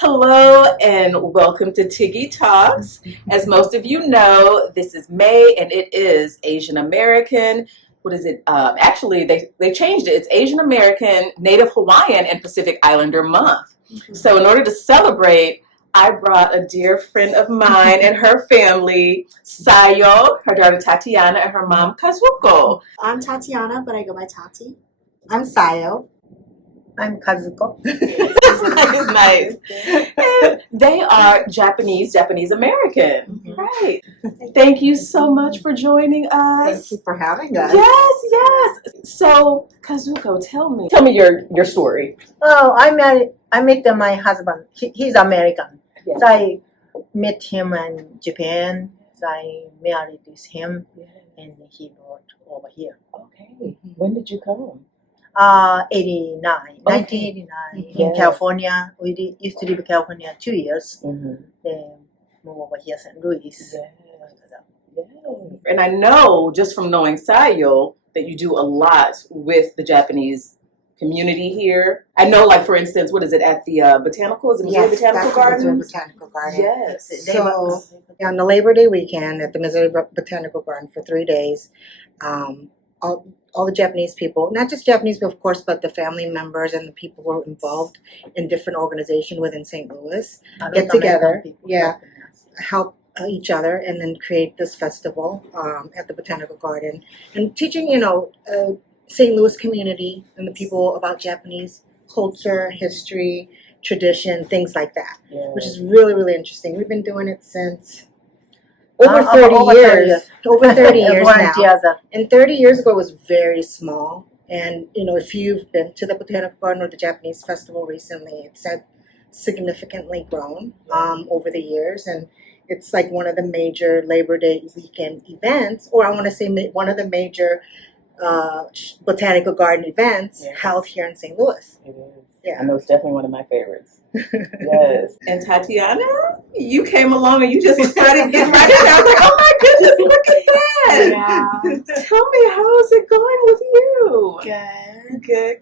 Hello and welcome to Tiggy Talks. As most of you know, this is May and it is Asian American. What is it? Actually, they changed it. It's Asian American, Native Hawaiian, and Pacific Islander Month. So, in order to celebrate, I brought a dear friend of mine and her family, Sayo, her daughter Tatiana, and her mom, Kazuko. I'm Tatiana, but I go by Tati. I'm Sayo. I'm Kazuko. Nice. And they are Japanese American. Right. Thank you so much for joining us. Thank you for having us. Yes. So, Kazuko, tell me your story. Oh, I met my husband. He's American. Yes. So I met him in Japan. So I married with him, and he brought over here. Okay. When did you come? 1989 in California. We used to live in California 2 years. Then moved over here, St. Louis. And I know just from knowing Sayo that you do a lot with the Japanese community here. I know, like, for instance, what is it at the Botanical? Is it Missouri Botanical Garden? Missouri Botanical Garden. Yes. So on the Labor Day weekend at the Missouri Botanical Garden for 3 days, all the Japanese people, not just Japanese, of course, but the family members and the people who are involved in different organizations within St. Louis get together, help each other, and then create this festival at the Botanical Garden, and teaching, St. Louis community and the people about Japanese culture, history, tradition, things like that, which is really, really interesting. We've been doing it since over 30 years. Over 30 years now. And 30 years ago it was very small. And, if you've been to the Botanical Garden or the Japanese Festival recently, it's significantly grown over the years. And it's like one of the major Labor Day weekend events, or I want to say one of the major Botanical Garden events held here in St. Louis. It is. Yeah. I know it's definitely one of my favorites. Yes. And Tatiana, you came along and you just started getting right in. I was like, oh my goodness, look at that. Yeah. Tell me, how is it going with you? Good.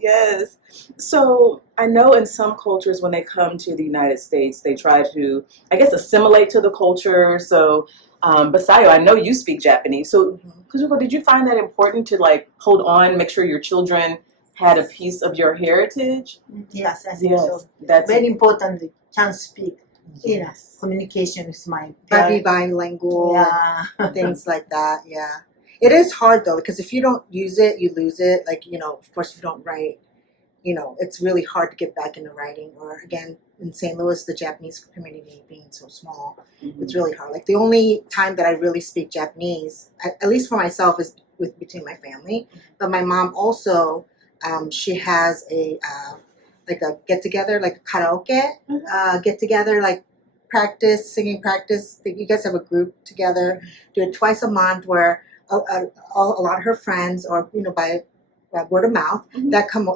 Yes. So I know in some cultures when they come to the United States, they try to, I guess, assimilate to the culture. So, but Sayo, I know you speak Japanese. So, Kazuko, did you find that important to hold on, make sure your children had a piece of your heritage? Yes, I think so. That's very important. Can speak. Yes, communication is my Be bilingual, things like that. Yeah, it is hard though, because if you don't use it, you lose it. Of course, if you don't write, it's really hard to get back into writing. Or again, in St. Louis, the Japanese community being so small, it's really hard. Like the only time that I really speak Japanese, at least for myself, is between my family. But my mom also. She has a get together, like a karaoke get together, like singing practice. You guys have a group together, do it twice a month, where a lot of her friends, or by word of mouth, that come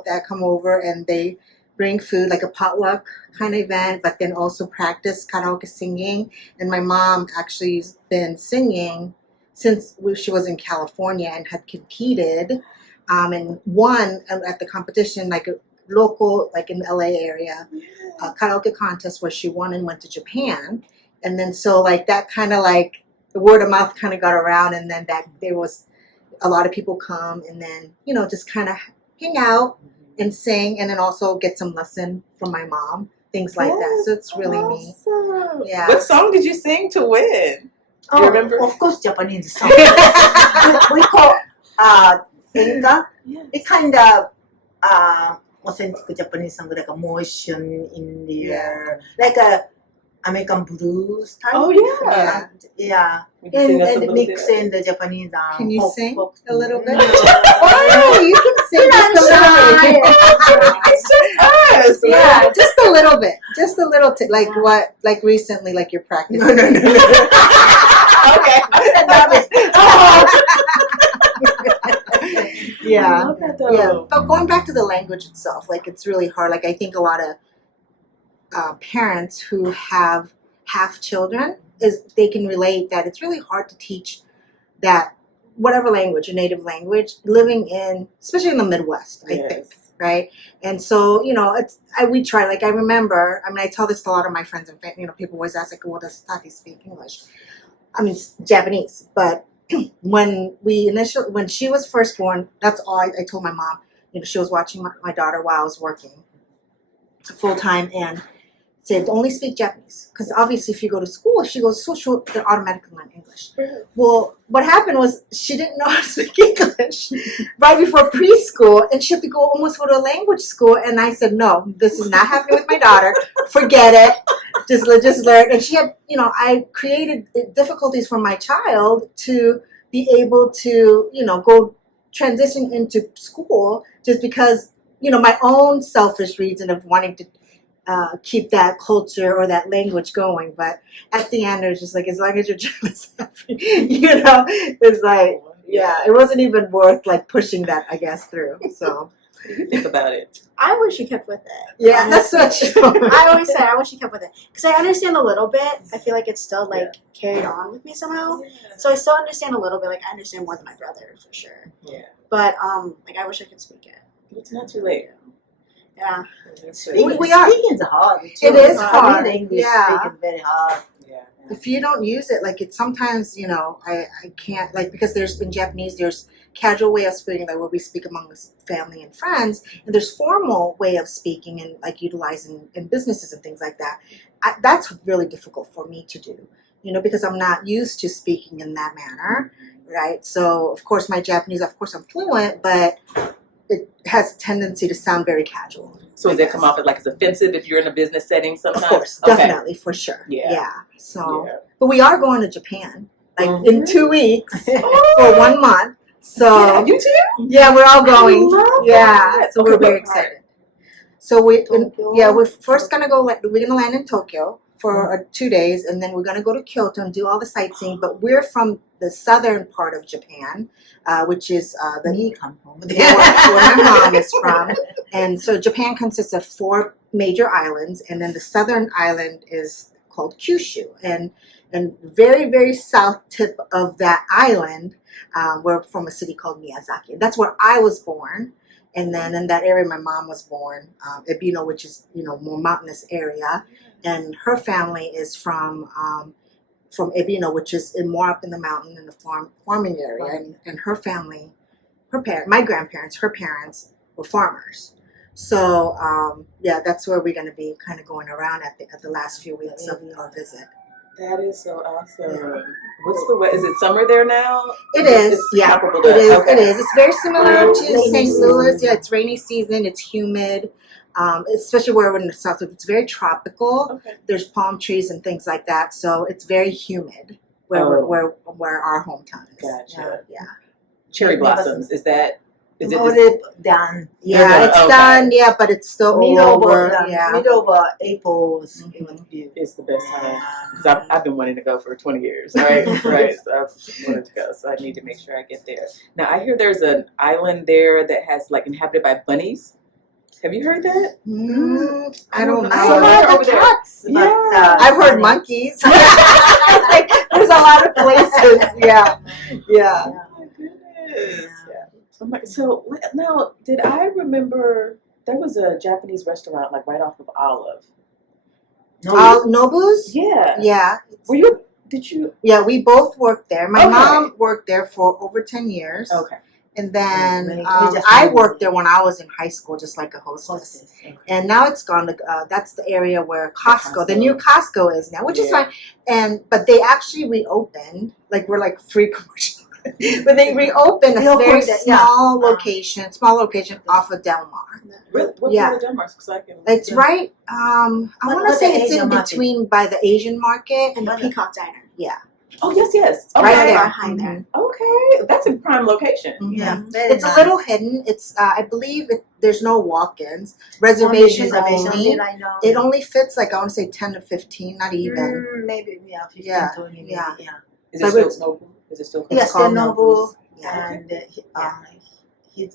over, and they bring food, like a potluck kind of event, but then also practice karaoke singing. And my mom actually has been singing since she was in California and had competed. And won at the competition, like a local, like in the LA area, karaoke contest where she won and went to Japan. And then so that kind of the word of mouth kind of got around, and then that there was a lot of people come, and then just kind of hang out and sing, and then also get some lesson from my mom, things like that. So it's really neat. Yeah. What song did you sing to win? Do you remember? Of course, Japanese song. We call Enga. It kind of authentic Japanese song, like a motion in there, like a American blues type. Oh yeah. And mix in the Japanese. Can you sing a little bit? Oh, you can sing just a little bit. It's just us. Yeah, just a little bit, just a little. Like recently, like you're practicing. No. Okay. Yeah. I love that though. Yeah. But going back to the language itself, it's really hard. I think a lot of parents who have children they can relate that it's really hard to teach that whatever language, your native language, living in, especially in the Midwest, I think, right? And so, you know, we try, like I remember, I mean, I tell this to a lot of my friends and, you know, people always ask, like, well, does Tati speak English? I mean, Japanese, but when she was first born, that's all I told my mom. You know, she was watching my daughter while I was working full time and said, only speak Japanese. Because obviously if you go to school, she goes, so she'll automatically learn English. Well, what happened was she didn't know how to speak English right before preschool, and she had to almost go to a language school. And I said, no, this is not happening with my daughter. Forget it. Just learn. And she had, you know, I created difficulties for my child to be able to, you know, go transition into school just because, you know, my own selfish reason of wanting to keep that culture or that language going. But at the end, it was just like, as long as your child is happy, you know, it's like, yeah, it wasn't even worth like pushing that, I guess, through. So. What do you think about it? I wish you kept with it. Yeah, that's what you I always say I wish you kept with it because I understand a little bit. I feel like it's still like carried on with me somehow. So I still understand a little bit. Like I understand more than my brother for sure. Yeah. But like I wish I could speak it. It's not too late. Yeah. Speaking is hard. Too. It is hard. English Yeah. speaking very hard. Yeah. If you don't use it, like it's sometimes, you know, I can't, like, because there's, in Japanese, there's casual way of speaking, like where we speak among family and friends, and there's formal way of speaking and like utilizing in businesses and things like that. That's really difficult for me to do, you know, because I'm not used to speaking in that manner, right? So, of course, my Japanese, of course, I'm fluent, but it has a tendency to sound very casual. So does that come off as like as offensive if you're in a business setting sometimes? Of course, Okay. definitely, for sure. Yeah. So, Yeah. but we are going to Japan, like Mhm. in 2 weeks for 1 month. So Yeah, you too? yeah, we're all going. love Yeah, that. so Okay, we're very what excited. So Tokyo? we're first gonna go. We're gonna land in Tokyo for 2 days, and then we're gonna go to Kyoto and do all the sightseeing. But we're from the southern part of Japan, which is Me come home. where my mom is from. And so Japan consists of 4 major islands, and then the southern island is called Kyushu. And very, very south tip of that island, we're from a city called Miyazaki. That's where I was born. And then in that area, my mom was born, Ebino, which is, you know, more mountainous area. And her family is from Ebino, which is more up in the mountain in the farming area. And her family, my grandparents, her parents were farmers. So yeah, that's where we're going to be kind of going around at the last few weeks of our visit. That is so awesome. What's the weather? Is it summer there now? It is, It's yeah. comparable to- It is. okay. It is. It's very similar to Rainy St. season. Louis. Yeah, it's rainy season. It's humid, especially where we're in the south. It's very tropical. Okay. There's palm trees and things like that, so it's very humid where Oh. where our hometown is. Gotcha. Yeah. Cherry blossoms. Is it? Already done. Yeah, it's Okay. done. Yeah, but it's still all Middle over. of Yeah. middle of April is Mhm. it was beautiful. It's the best time. 'Cause I've been wanting to go for 20 years, right? Right. So I've wanted to go. So I need to make sure I get there. Now I hear there's an island there that has like inhabited by bunnies. Have you heard that? I don't know. I So heard lot over of there. cats, but Yeah. I've heard monkeys. Like, there's a lot of places. Yeah. Yeah. Oh my goodness. So now, did I remember there was a Japanese restaurant like right off of Olive? Nobu's? Yeah. Yeah. Were you? Did you? Yeah, we both worked there. My Okay. mom worked there for over 10 years. Okay. And then We just I moved. worked there when I was in high school, just like a hostess. And now it's gone to, that's the area where Costco, the new Costco is now, which is Yeah. fine. But they actually reopened, like we're like free commercial. But they reopened a Reopened very it, yeah. small location off of Del Mar. What Yeah. part of Denmark? Because I can. It's right, I want to What say the it's in Asian market? between by the Asian market. And the Peacock Diner. Oh yes. Right Okay. there. Behind there. Okay, that's a prime location. Mhm. Yeah, very It's nice. a little hidden. It's I believe there's no walk-ins. Reservation only. I know. It only fits like I want to say 10 to 15, not even. Maybe 15 Yeah, 20 maybe. yeah. Is But it still it's- Nobu? Is it still? It's Yes, called the Nobu's. Nobu. Yeah. And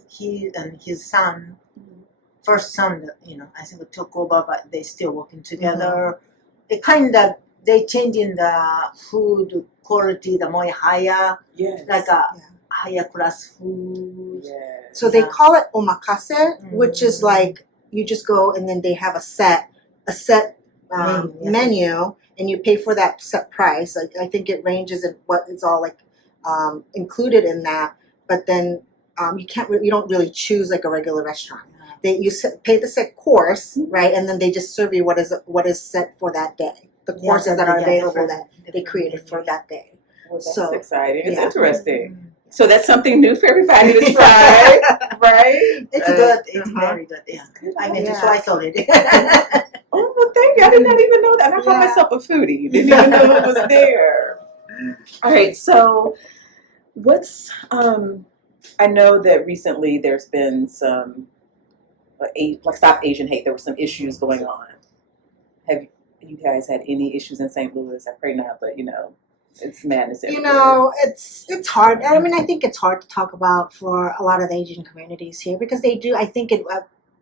he and his son, first son, I think took over, but they still working together. It kind of they changing the food quality, the more higher, Yes. like higher class food. Yeah. So they Yeah. call it omakase, which is like you just go and then they have a set menu, and you pay for that set price. I think it ranges in what is all like included in that, but then you don't really choose like a regular restaurant. Pay the set course, right, and then they just serve you what is set for that day. The courses that are available that they created for that day. Well, that's So, exciting. It's yeah. interesting. So that's something new for everybody to try, right? It's Right. good. It's Uh-huh. very good. Yeah. Good. I mean, Yeah. twice already. Oh, well, thank you. I did not even know that. And I call Yeah. myself a foodie. Didn't even know it was there. All right. So, what's I know that recently there's been some like Stop Asian Hate. There were some issues going on. Have you guys had any issues in St. Louis? I pray not, but it's madness everywhere. It's hard. I mean, I think it's hard to talk about for a lot of the Asian communities here because they do. I think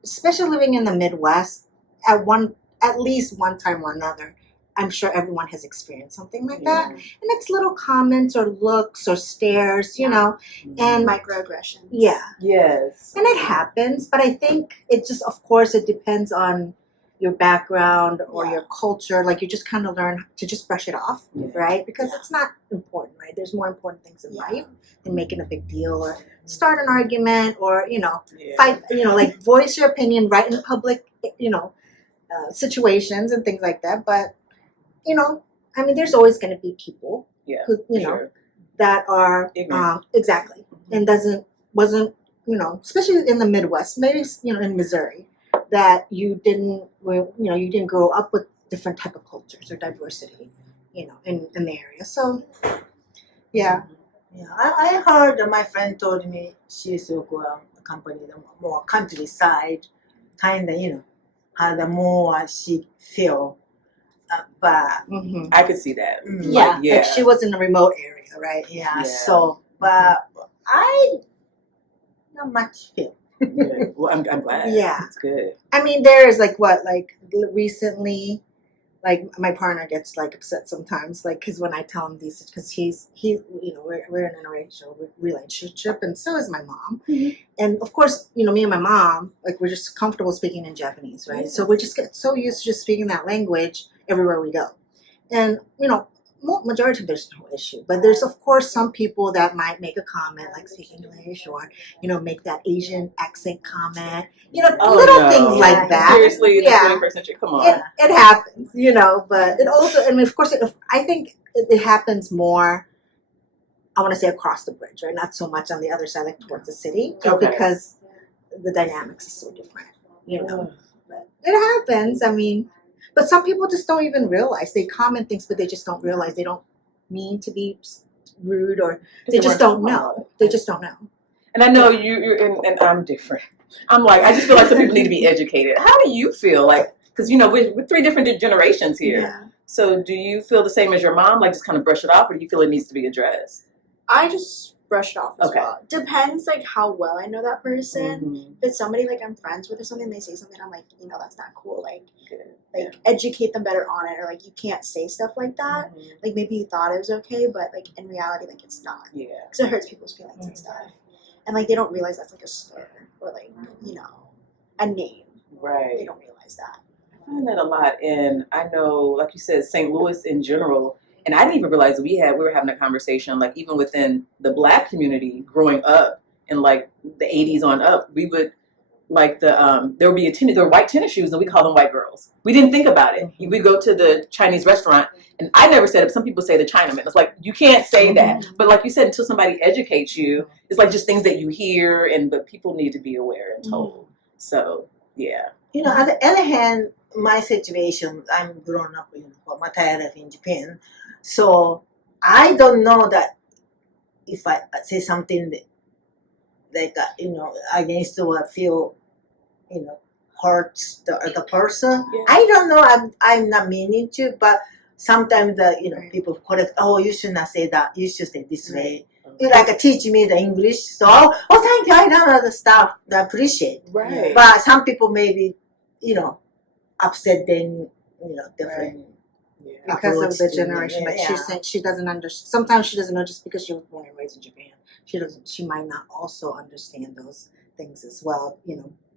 especially living in the Midwest, at least one time or another, I'm sure everyone has experienced something like that. And it's little comments or looks or stares, and Microaggressions. yeah. Yes. And it happens, but I think it just, of course, it depends on your background or your culture. Like you just kind of learn to just brush it off, right? Because it's not important, right? There's more important things in life than making a big deal or start an argument or, fight, like voice your opinion right in public, situations and things like that. But, I mean, there's always going to be people who, that are exactly and wasn't especially in the Midwest, maybe in Missouri, that you didn't grow up with different type of cultures or diversity, in the area. So yeah. I heard my friend told me she's a company more countryside, kind of how the more she feel, but I could see that. Like she was in a remote area, right? Yeah. So, but I not much feel. Good. Well, I'm glad. Yeah. It's good. I mean, there is recently, like my partner gets like upset sometimes, like because when I tell him these, because we're in an interracial relationship, and so is my mom, and of course me and my mom, like we're just comfortable speaking in Japanese, right? So we just get so used to just speaking that language everywhere we go, and majority there's no issue, but there's of course some people that might make a comment like speak English or make that Asian accent comment, little things like that. Seriously, in the 21st century, come on. It happens, but it also, I mean, of course, I think it happens more. I want to say across the bridge, right? Not so much on the other side, like towards the city, because the dynamics is so different, But it happens. I mean. But some people just don't even realize. They comment things, but they just don't realize. They don't mean to be rude, or they just don't know. They just don't know. And I know you're and I'm different. I'm like, I just feel like some people need to be educated. How do you feel? Like, because we're three different generations here. Yeah. So do you feel the same as your mom? Like, just kind of brush it off, or do you feel it needs to be addressed? I just brush it off as well. Depends like how well I know that person. If it's somebody like I'm friends with or something, they say something, I'm like, that's not cool. Like educate them better on it, or like you can't say stuff like that. Like maybe you thought it was okay, but like in reality, like it's not. Yeah. Because it hurts people's feelings and stuff, and like they don't realize that's like a slur or like a name. Right. They don't realize that. I find that a lot, and I know, like you said, St. Louis in general. And I didn't even realize we were having a conversation, like even within the Black community growing up in like the 80s on up, we would like there would be there were white tennis shoes and we call them white girls. We didn't think about it. We go to the Chinese restaurant and I never said it. Some people say the Chinaman. It's like, you can't say that. But like you said, until somebody educates you, it's like just things that you hear, but people need to be aware and told. So, yeah. On the other hand, my situation, I'm grown up in Matayara in Japan. So I don't know that if I say something that, like against or feel hurts the person. Yeah. I don't know. I'm not meaning to, but sometimes people correct. Oh, you should not say that. You should say this way. Like teach me the English. So thank you. I know the stuff. I appreciate. Right. But some people maybe upset them. Different. Because of the generation, like she's saying, she doesn't understand. Sometimes she doesn't know just because she was born and raised in Japan. she might not also understand those things as well.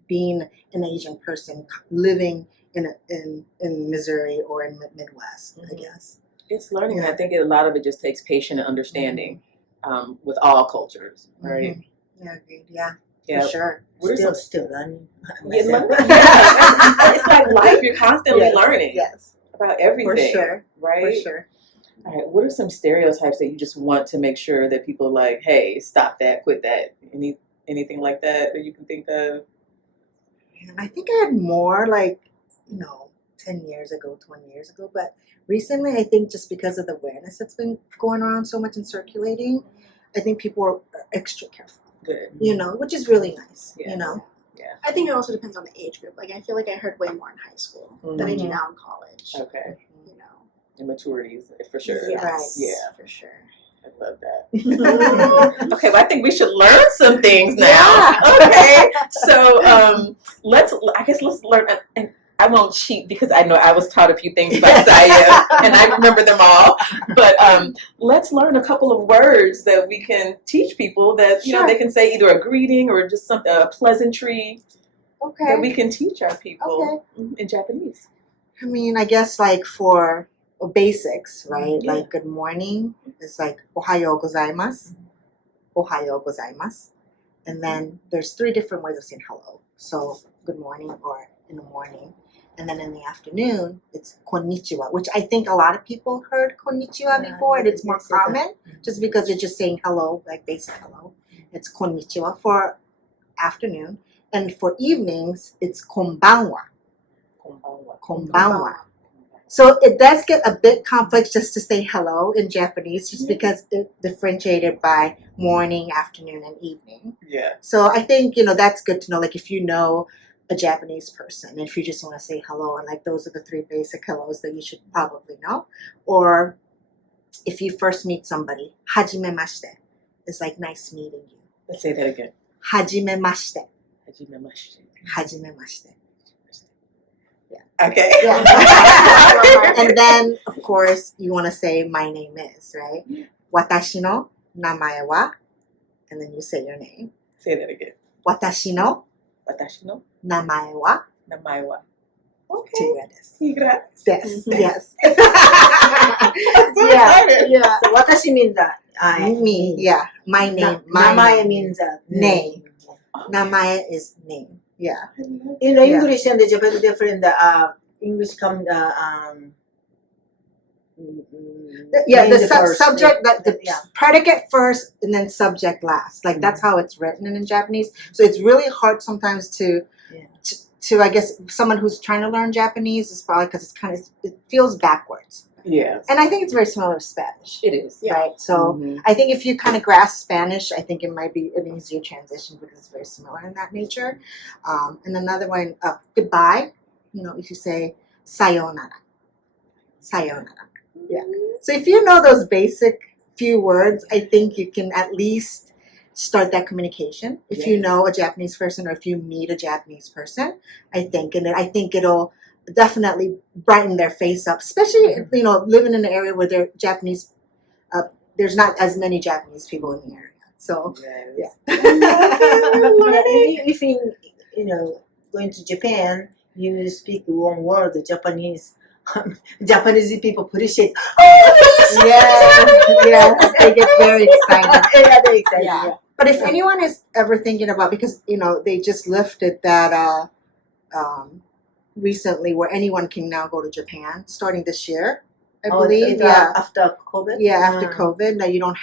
Being an Asian person living in Missouri or in Midwest, I guess. It's learning. I think a lot of it just takes patience and understanding with all cultures, right? Yeah, agreed. Yeah, Yeah. for sure. Still learning. It's like life. You're constantly learning about everything. For sure. Right? For sure. All right. What are some stereotypes that you just want to make sure that people like, hey, stop that, quit that? Anything like that you can think of? And I think I had more 10 years ago, 20 years ago. But recently, I think just because of the awareness that's been going around so much and circulating, I think people are extra careful. Good. Which is really nice. Yes. Yeah. I think it also depends on the age group. Like I feel like I heard way more in high school than I do now in college. Okay. You know. Immaturities, for sure. Yes. Right. Yeah. For sure. I love that. Okay, well, I think we should learn some things now. Okay, so let's learn. And I won't cheat because I know I was taught a few things about Sayo and I remember them all. But let's learn a couple of words that we can teach people that they can say either a greeting or just a pleasantry that we can teach our people in Japanese. I mean, I guess for basics, right? Yeah. Like good morning is like ohayo gozaimasu. Ohayo gozaimasu. And then there's 3 different ways of saying hello. So good morning or in the morning. And then in the afternoon, it's konnichiwa, which I think a lot of people heard konnichiwa before, and it's more common just because you're just saying hello, like basic hello. It's konnichiwa for afternoon. And for evenings, it's konbanwa. Konbanwa. So it does get a bit complex just to say hello in Japanese, just because it's differentiated by morning, afternoon, and evening. Yeah. So I think, that's good to know. Like if you know a Japanese person, and if you just want to say hello, and those are the 3 basic hellos that you should probably know. Or if you first meet somebody, hajimemashite is like nice meeting you. Let's say that again. Hajimemashite. Hajimemashite. Hajimemashite. Okay. Yeah. And then, of course, you want to say my name is, right? Watashi no namae wa, and then you say your name. Say that again. Watashi no namae wa. Namae wa. Okay. Tigra desu. Tigra. Yes. Yes. So excited. Yeah. So watashi means that Me. Yeah. My name. Namae means name. Namae is name. Yeah. In English and the Japanese different. English come the first. subject, the predicate first and then subject last. Like that's how it's written in Japanese. So it's really hard sometimes to I guess someone who's trying to learn Japanese is probably because it feels backwards. Yeah. And I think it's very similar to Spanish. It is. Right. So I think if you kind of grasp Spanish, I think it might be an easier transition because it's very similar in that nature. And another one, goodbye. If you say sayonara. Sayonara. Yeah. So if you know those basic few words, I think you can at least start that communication. If you know a Japanese person or if you meet a Japanese person, I think it'll definitely brighten their face up, especially living in an area where they're Japanese. There's not as many Japanese people in the area. So if going to Japan, you speak one word, Japanese. Japanese people appreciate. Oh, yes, they get very excited. Yeah, they're excited. Yeah. But if anyone is ever thinking about, because they just lifted that recently, where anyone can now go to Japan starting this year, I believe. After COVID. Yeah, after COVID, now anyone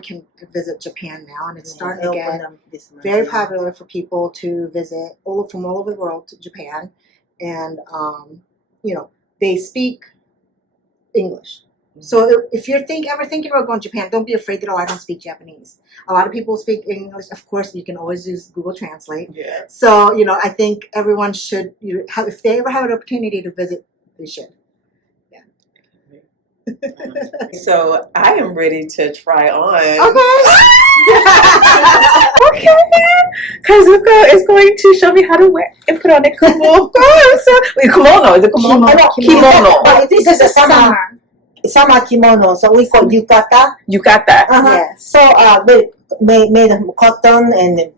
can visit Japan now, and it's starting to get very popular for people to visit from all over the world to Japan, and they speak English. So if you're ever thinking about going to Japan, don't be afraid that I don't speak Japanese. A lot of people speak English. Of course, you can always use Google Translate. Yeah. So I think everyone should if they ever have an opportunity to visit, they should. So I am ready to try on. Okay. Okay, then. Kazuko is going to show me how to wear and put on a kimono. Kimono. Is it kimono? Kimono. But this is a summer kimono, so we call yukata. Yukata. Yes. So, but made of cotton and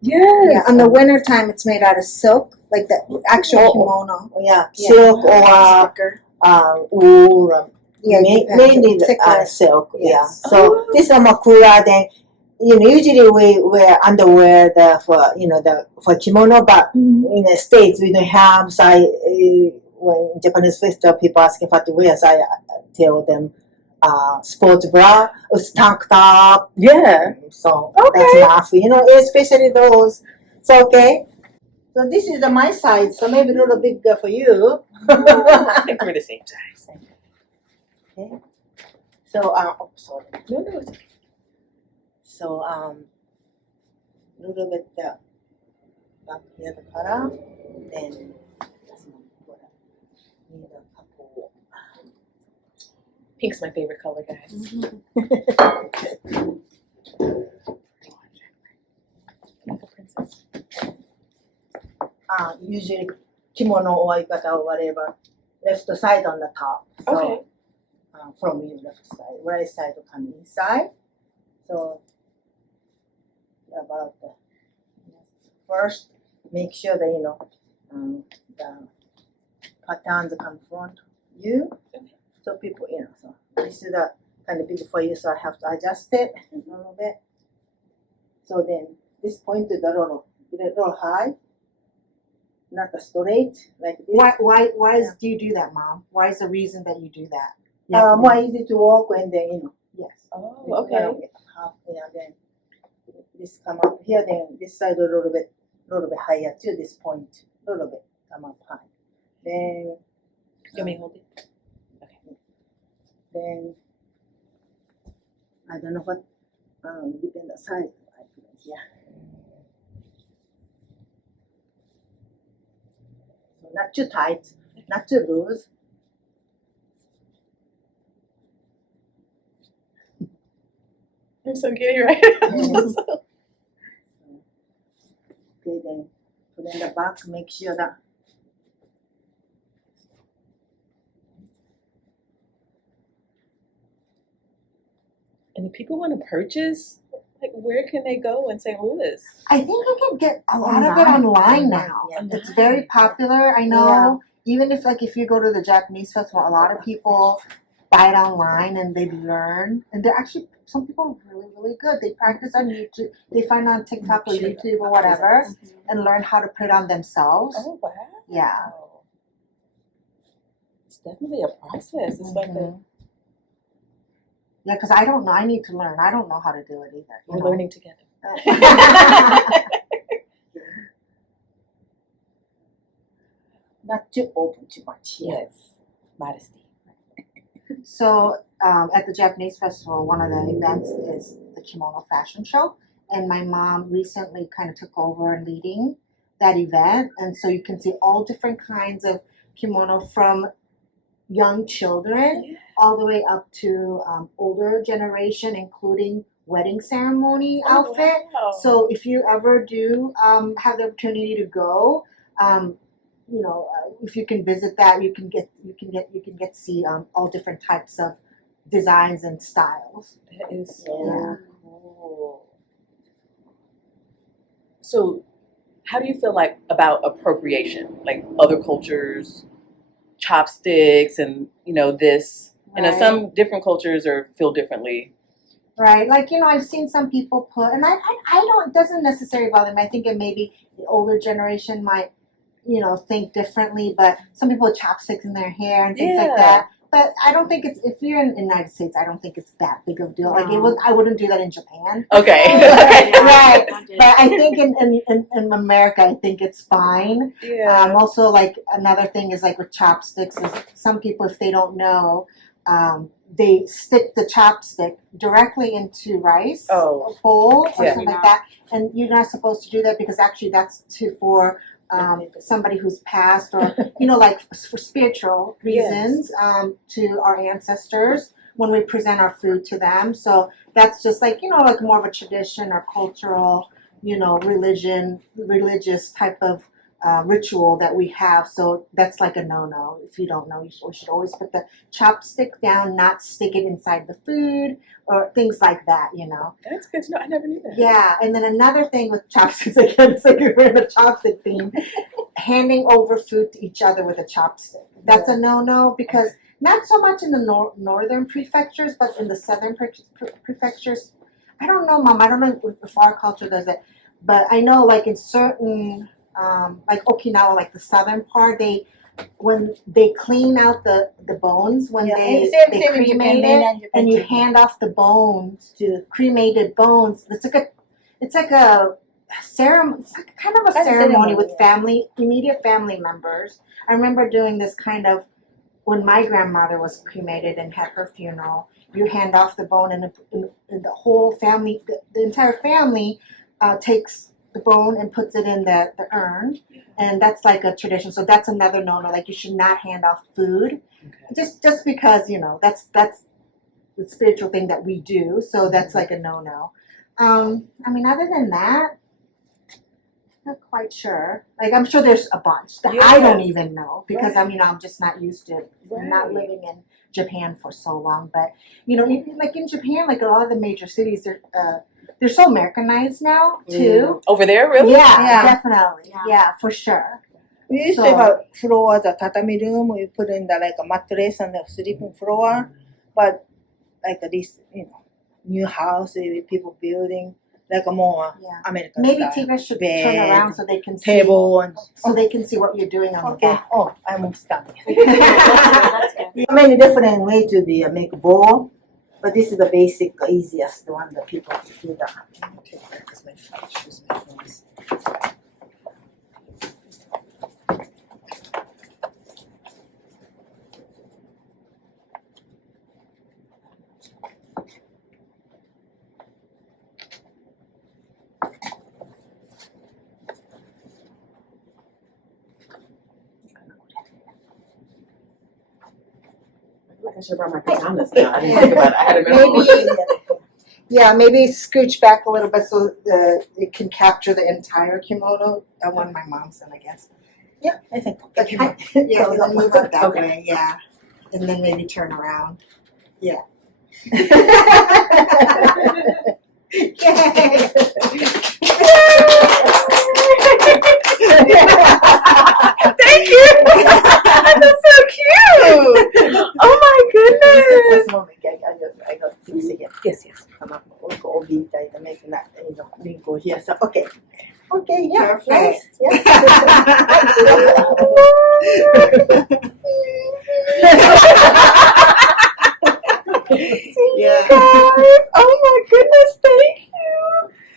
Yeah, in the winter time, it's made out of silk, like the actual kimono. silk or Sticker. wool. Yeah, Mainly thicker. silk. Yes. Yeah. So this is more cooler than usually we wear underwear for kimono, but in the States we don't have. So when Japanese visitor people asking what to wear, so I tell them sports bra with tank top. Yeah. So Okay. that's enough. Especially those. So okay. So this is my size. So maybe a little bigger for you. I think we're the same size. Okay. So sorry. No, no, it's okay. So little bit back here the color, then need a couple. Pink's my favorite color, guys. Like a princess. Usually kimono or yukata or whatever, left side on the top. So, Okay. from your left side, right side to come inside. So about the first, make sure that the patterns come front you. So people, so this is the kind of big for you, so I have to adjust it a little bit. So then this point is a little high, not a straight like this. Why do you do that, Mom? Why is the reason that you do that? More easy to walk when then Yes. Oh, okay. Half, then this come up here, then this side a little bit higher to this point, a little bit come up high. Then You want me to hold it? then I don't know what depend the size. Yeah. So not too tight, not too loose. I'm so giddy, right? Okay, then put in the back, make sure that And if people want to purchase, like, where can they go in St. Louis? I think you can get a lot of it online now. Yeah. It's very popular. I know. Even if you go to the Japanese festival, a lot of people buy it online and they learn. And they're actually, some people are really, really good. They practice on YouTube. They find on TikTok or YouTube or whatever and learn how to put it on themselves. Oh, wow. Yeah. It's definitely a process. It's like a... Yeah, because I don't know. I need to learn. I don't know how to do it either. We're learning together. not too open too much. Yes. Modesty. So at the Japanese festival, one of the events is the kimono fashion show. And my mom recently kind of took over and leading that event. And so you can see all different kinds of kimono from young children all the way up to older generation, including wedding ceremony outfit. Wow. So if you ever do have the opportunity to go, if you can visit that, you can get to see all different types of designs and styles. That is so cool. So, how do you feel like about appropriation, like other cultures, chopsticks, and this? Right. Some different cultures feel differently. Right, like I've seen some people put, and I don't. It doesn't necessarily bother me. I think it maybe the older generation might, think differently. But some people with chopsticks in their hair and things like that. But I don't think it's, if you're in the United States, I don't think it's that big of a deal. Like I wouldn't do that in Japan. Okay. Right. But I think in America, I think it's fine. Yeah. Also, like another thing is like with chopsticks is some people, if they don't know, they stick the chopstick directly into rice bowl or something like that. And you're not supposed to do that because actually that's for somebody who's passed or, like for spiritual reasons, to our ancestors when we present our food to them. So that's just like, like more of a tradition or cultural, religious type of ritual that we have. So that's like a no-no. If you don't know, we should always put the chopstick down, not stick it inside the food or things like that, you know. That's good to know. I never knew that. Yeah, and then another thing with chopsticks, again, it's like we're in a chopstick theme, handing over food to each other with a chopstick. That's a no-no because not so much in the northern prefectures, but in the southern prefectures, I don't know, Mom. I don't know if our culture does it, but I know like in certain, like Okinawa, like the southern part, when they clean out the bones, when they cremate it, and you hand off the bones to cremated bones. It's like a ceremony. It's like kind of a ceremony with immediate family members. I remember doing this kind of when my grandmother was cremated and had her funeral. You hand off the bone, and the whole family, the entire family, takes the bone and puts it in the urn, and that's like a tradition. So that's another no-no. Like you should not hand off food, just because that's the spiritual thing that we do. So that's like a no-no. I mean, other than that, not quite sure. Like I'm sure there's a bunch that I don't even know because I'm just not used to it. I'm not living in Japan for so long, but like in Japan, like a lot of the major cities, they're so Americanized now too. Over there, really? Yeah, definitely. Yeah, for sure. We used to have a floor, the tatami room. We put in the like a mattress and the sleeping floor, but like this, new house, people building like a more American Maybe style. Tigger should turn around so they can Table and so they can see what you're doing on the back. Oh, I'm stuck. That's good. Many different way to make bowl, but this is the basic, easiest one that people do that. Okay, that's my shoes, my phones. I should have brought my pajamas now. I didn't think about it. I had a Maybe scooch back a little bit so it can capture the entire kimono. I want my mom's in, I guess. Yeah, I think. Yeah, then move it that Okay. way. Yeah, and then maybe turn around. Yeah. Thank you. That's so cute. Oh my goodness. I got things again. Yes. Here. So, okay. Okay, yeah. Perfect. Nice. Yeah. Guys, oh my goodness, thank you.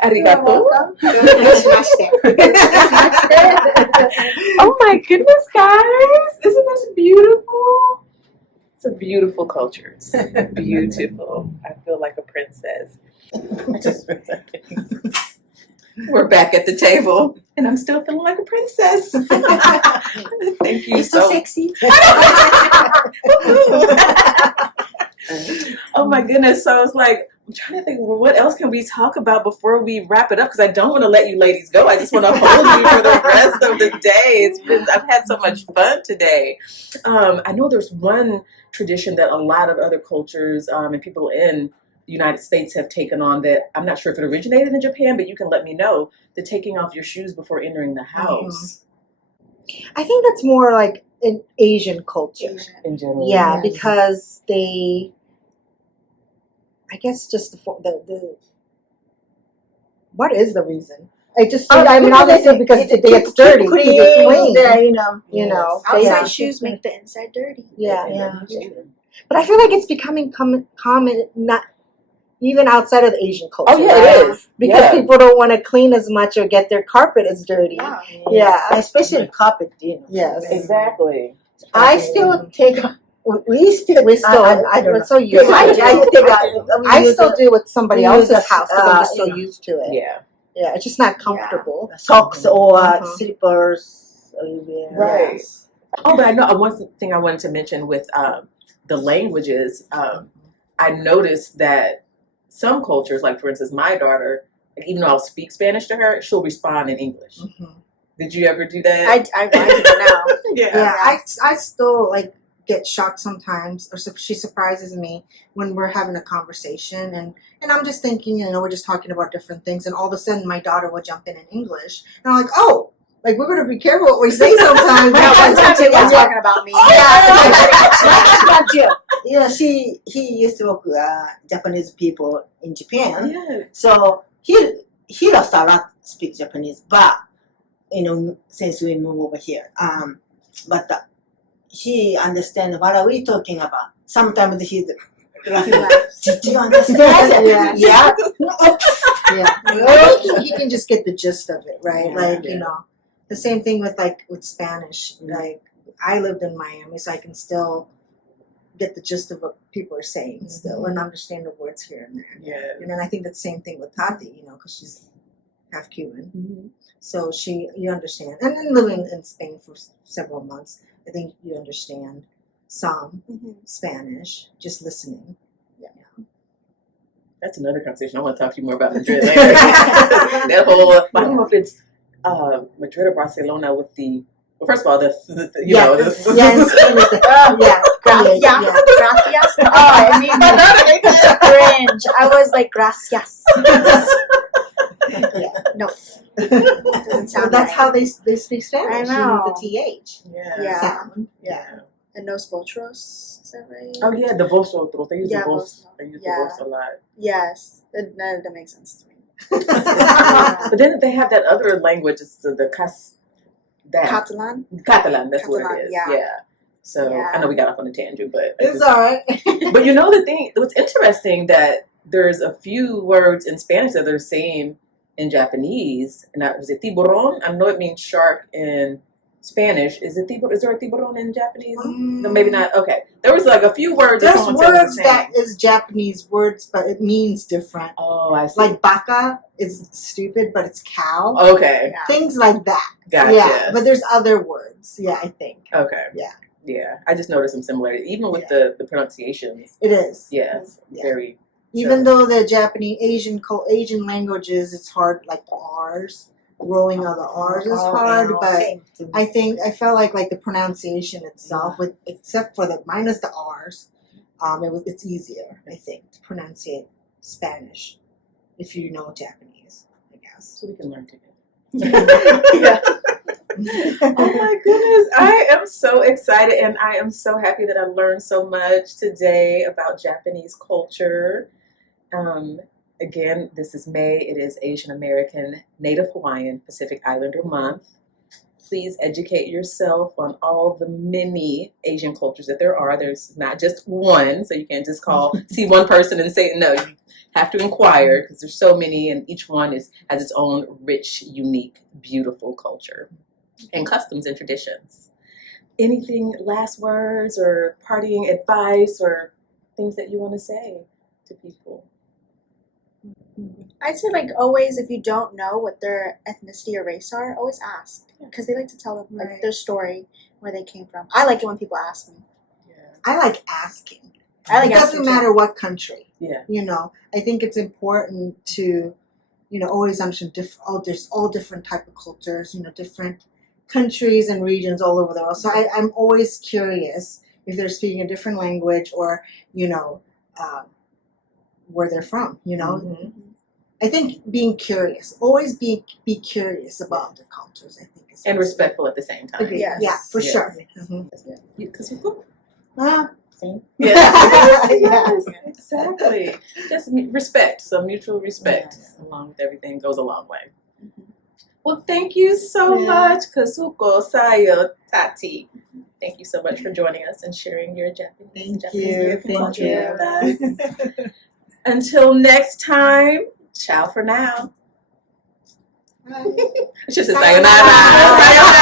Arigato. Oh my goodness, guys. Isn't this beautiful? It's a beautiful culture. It's beautiful. I feel like a princess. We're back at the table, and I'm still feeling like a princess. Thank you so sexy. Oh my goodness. So it's like, I'm trying to think, well, what else can we talk about before we wrap it up? Because I don't want to let you ladies go. I just want to hold you for the rest of the day. I've had so much fun today. I know there's one tradition that a lot of other cultures and people in the United States have taken on that I'm not sure if it originated in Japan, but you can let me know, the taking off your shoes before entering the house. I think that's more like an Asian culture. In general. Yeah, because they, I guess just the what is the reason? I mean, obviously because it gets dirty, keep it clean. Outside shoes make the inside dirty. Yeah. But I feel like it's becoming common, not even outside of the Asian culture. Oh yeah, it is. Because people don't want to clean as much or get their carpet as dirty. Yeah. Especially carpet, Yes. Exactly. I still take. We still. I don't know. We're so used to it. I use still do with somebody we use else's the, house because I'm just so used to it. Yeah. Yeah, it's just not comfortable. socks or slippers. Right. Yes. Oh, but I know one thing I wanted to mention with the languages. I noticed that some cultures, like for instance, my daughter, like, even though I'll speak Spanish to her, she'll respond in English. Did you ever do that? I do that now. Yeah, I still like get shocked sometimes, or she surprises me when we're having a conversation, and I'm just thinking, we're just talking about different things, and all of a sudden my daughter will jump in English, and I'm like, oh, like we're gonna be careful what we say sometimes. No, one time they were talking about me. Yeah, he used to work with Japanese people in Japan. Yes. So he lost a lot speak Japanese, but since we moved over here, but he understands what are we talking about. Sometimes he's did you understand? Yeah. Yeah. Yeah. He can just get the gist of it, right? Yeah. Like the same thing with Spanish. Like I lived in Miami, so I can still get the gist of what people are saying still, and understand the words here and there. Yeah. And then I think that's the same thing with Tati, because she's half Cuban. Mm-hmm. So you understand. And then living in Spain for several months, I think you understand some Spanish, just listening. Yeah. That's another conversation. I want to talk to you more about Madrid later. That whole, I don't know if it's Madrid or Barcelona with the, well, first of all, in Spain is Gracias. Oh, I mean, cringe. I was like, gracias. No. Doesn't sound that's right. how they speak Spanish. I know. The TH Yeah. sound. Yeah. And Nos Votros, is that right? Oh yeah, the vosotros. They use Yeah, the vos. vos. They use Yeah. the vos a lot. Yes. That makes sense to me. But then they have that other language. It's the Catalan? Catalan. That's what Catalan, it is. yeah. So Yeah. I know we got off on a tangent, but It's all right. But the thing, what's interesting that there's a few words in Spanish that are the same in Japanese, and that was it tiburon. I know it means shark in Spanish. Is there a tiburon in Japanese? No, maybe not. Okay, there was like a few words. There's that someone said was words the that same. is Japanese words, but it means different. Oh, I see. Like baka is stupid, but it's cow. Okay, Yeah. Things like that. gotcha. Yeah, but there's other words. Yeah, I think Okay. Yeah. Yeah, I just noticed some similarities, even with the pronunciations. it is. Yes, Yeah. very. Even though the Japanese Asian languages, it's hard. Like the R's, rolling of the R's is hard. But I felt like the pronunciation itself, except for the minus the R's, it's easier. I think to pronunciate Spanish if you know Japanese. I guess. So we can learn together. Oh my goodness, I am so excited, and I am so happy that I learned so much today about Japanese culture. Again, this is May. It is Asian American, Native Hawaiian, Pacific Islander Month. Please educate yourself on all the many Asian cultures that there are. There's not just one, so you can't just see one person and say, no, you have to inquire, because there's so many, and each one has its own rich, unique, beautiful culture and customs and traditions. Anything, last words or parting advice or things that you want to say to people? I'd say always, if you don't know what their ethnicity or race are, always ask, because they like to tell them their story, where they came from. I like it when people ask me. Yeah. I like asking. It doesn't matter what country. Yeah. I think it's important to, always understand there's all different type of cultures, different countries and regions all over the world. So I'm always curious if they're speaking a different language or, where they're from, Mm-hmm. I think being curious, always be curious about other cultures, I think. And respectful at the same time. Okay. Yes. Yeah, for Yes. sure. Kazuko? Same. Yes. Yes, exactly. Just respect, so mutual respect along with everything goes a long way. Well, thank you so much, Kazuko, Sayo, Tati. Thank you so much for joining us and sharing your Japanese culture with us. Until next time, ciao for now. Bye. I should say sayonara. Sayonara.